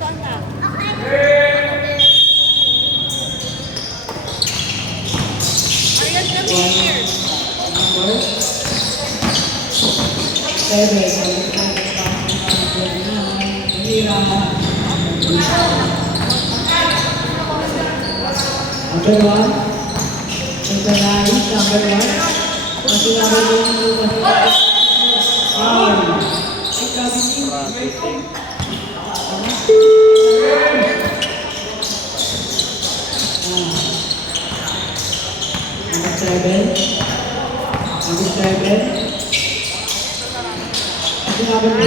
Saan na? Ariel, come here. Number one, internalize number one. Masih lama dulu Number seven, masih lama Number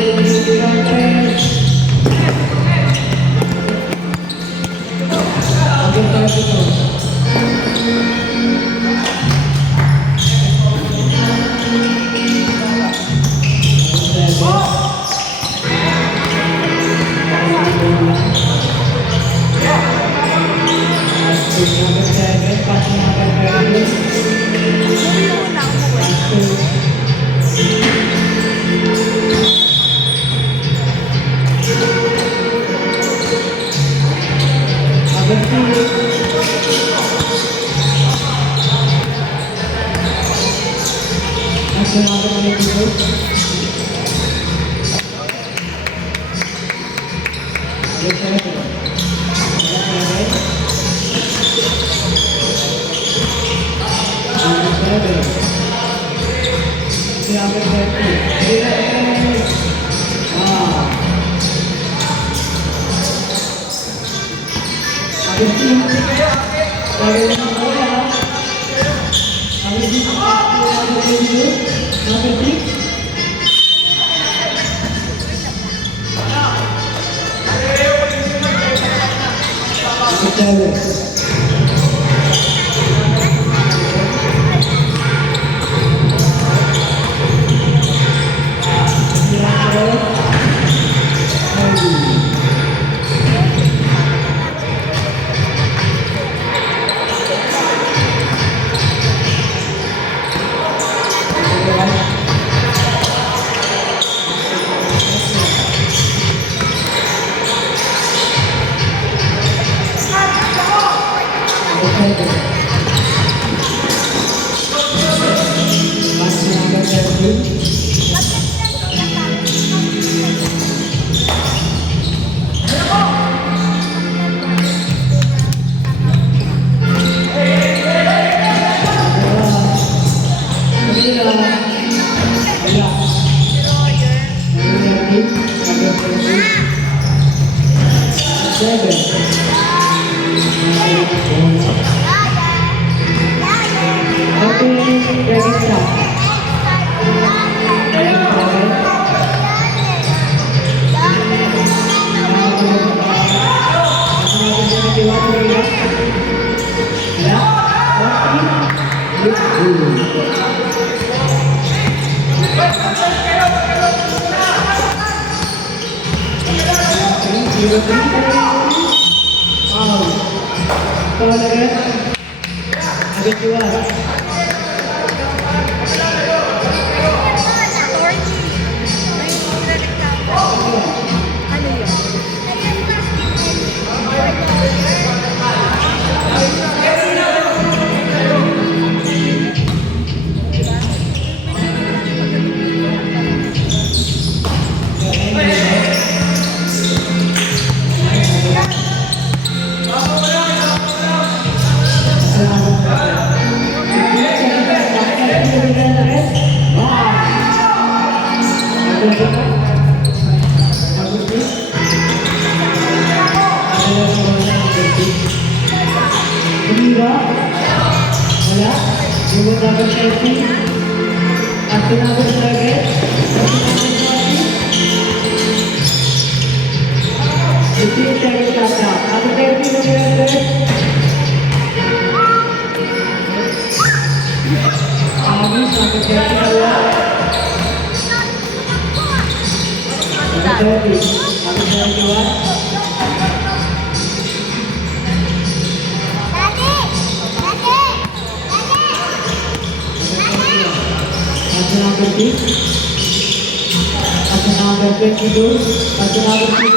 22, number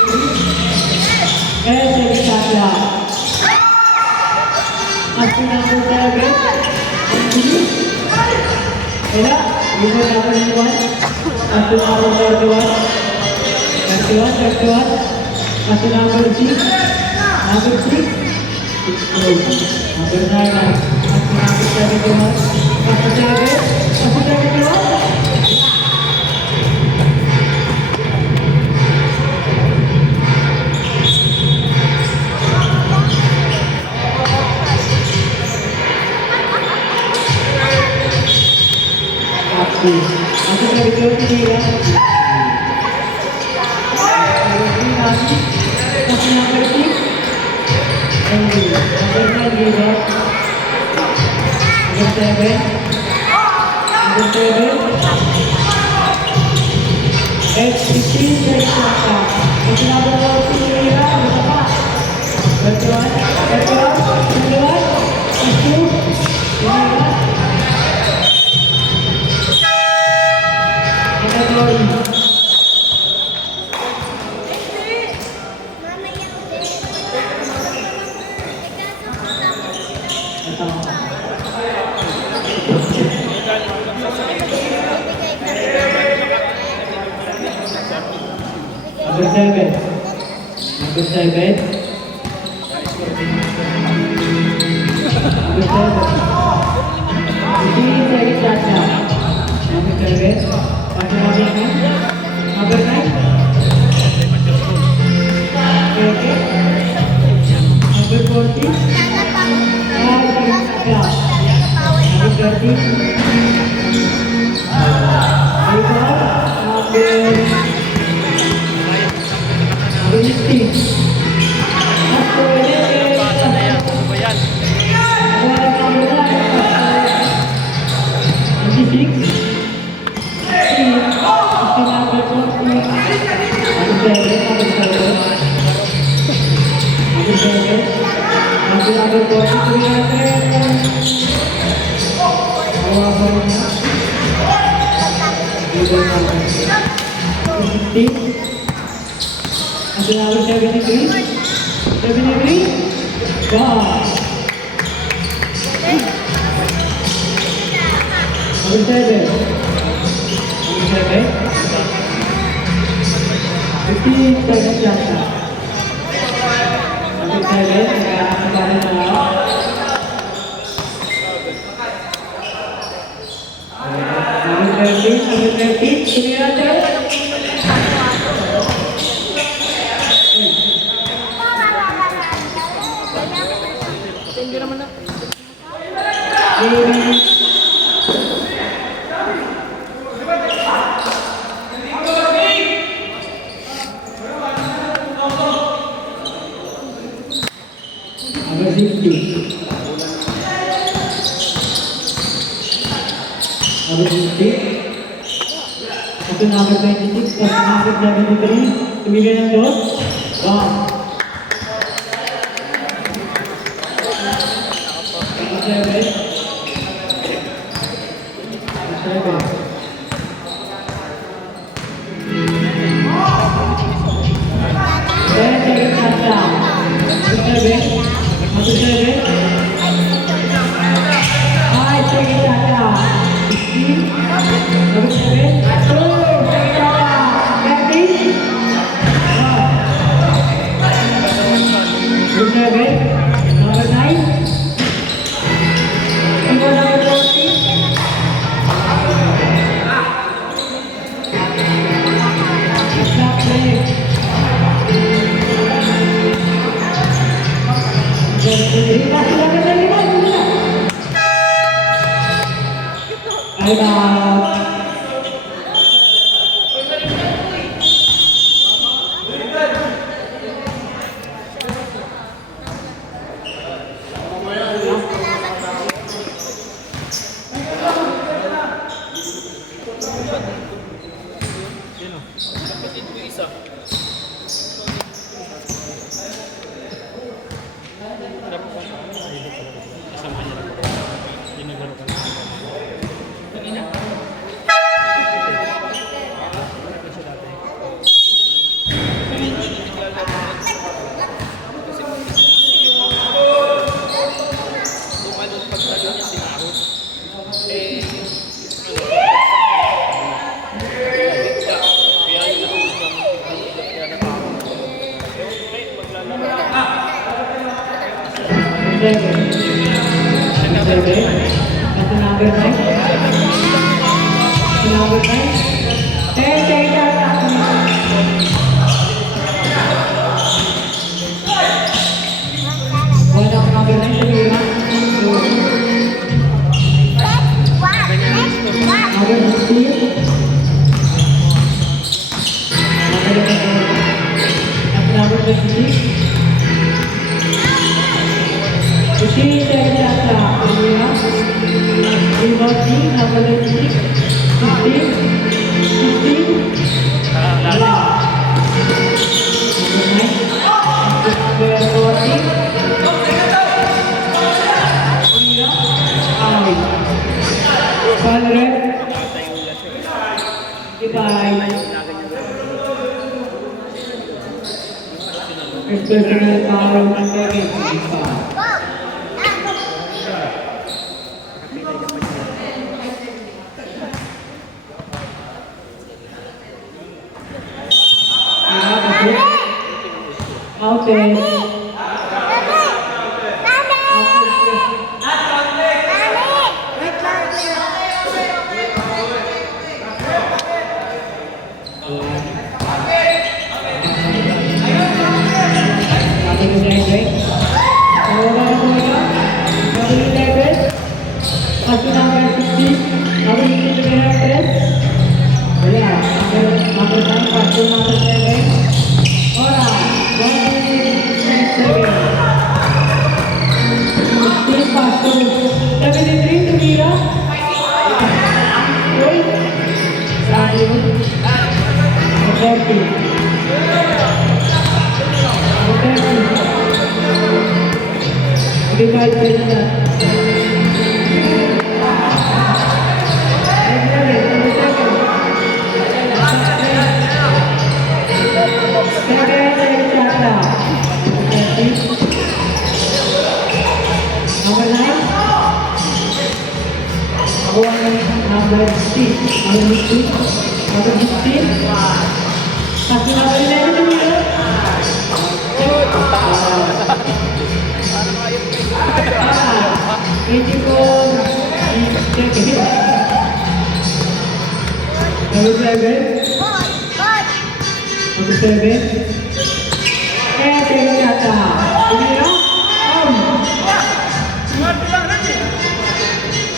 50. And second shot clock. Up to number 7. Kaya, number 1. Up to number 31. 31. Up to number 6. Number 6. Number 9. Up to number 71. Up to 7. Up to 71. Aku dari Turki ya. Masih number 6. Number 9 juga. Number 7. Number 7. 8-15 dari Saka. Masih number 40 ya. Berapa? Bertuan. Number 7. Number 7. Number 7. Ini dari Caca. Number 7. Pasal number 9. Number 9. Okay. Number 40. Number 30. Number 73. 73. Wow. Number 7. Number 7. 15 seconds left. Number 7. Nagkakasabahan na lang. Number 13. Number 13. Tuloy natin. Number 60. Number 60. Ito number 26. Tapos number 73. Tumigay ng dos. Wow. Number 7. Number 7. 9. Number 9. 10 seconds after. One out, number 9, Samira. Number 16. Number 26. 15 seconds after. Samira. Rebounding, number 26. 15. 16. Number 9. Number 14. Red. Goodbye. Personal power of seconds. Goodbye. Okay. Number 6. Number 6. Number 16. Kasih number 11 dulu. Ini pun number 7. Number 7. Tengok kata. Ini ya.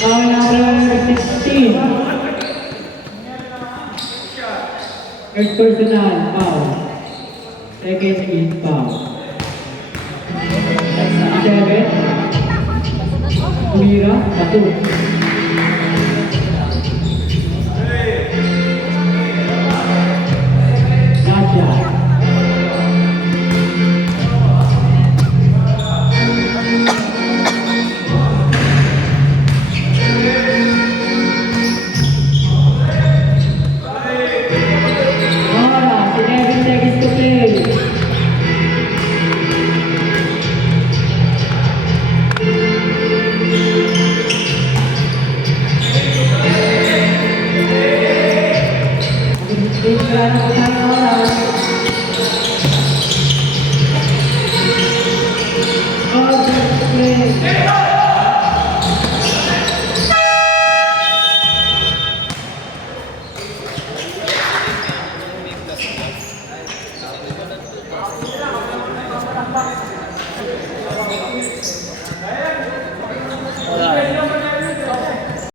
Number 16. First personal, foul. Second is foul. 7. Umira, 1. Raja.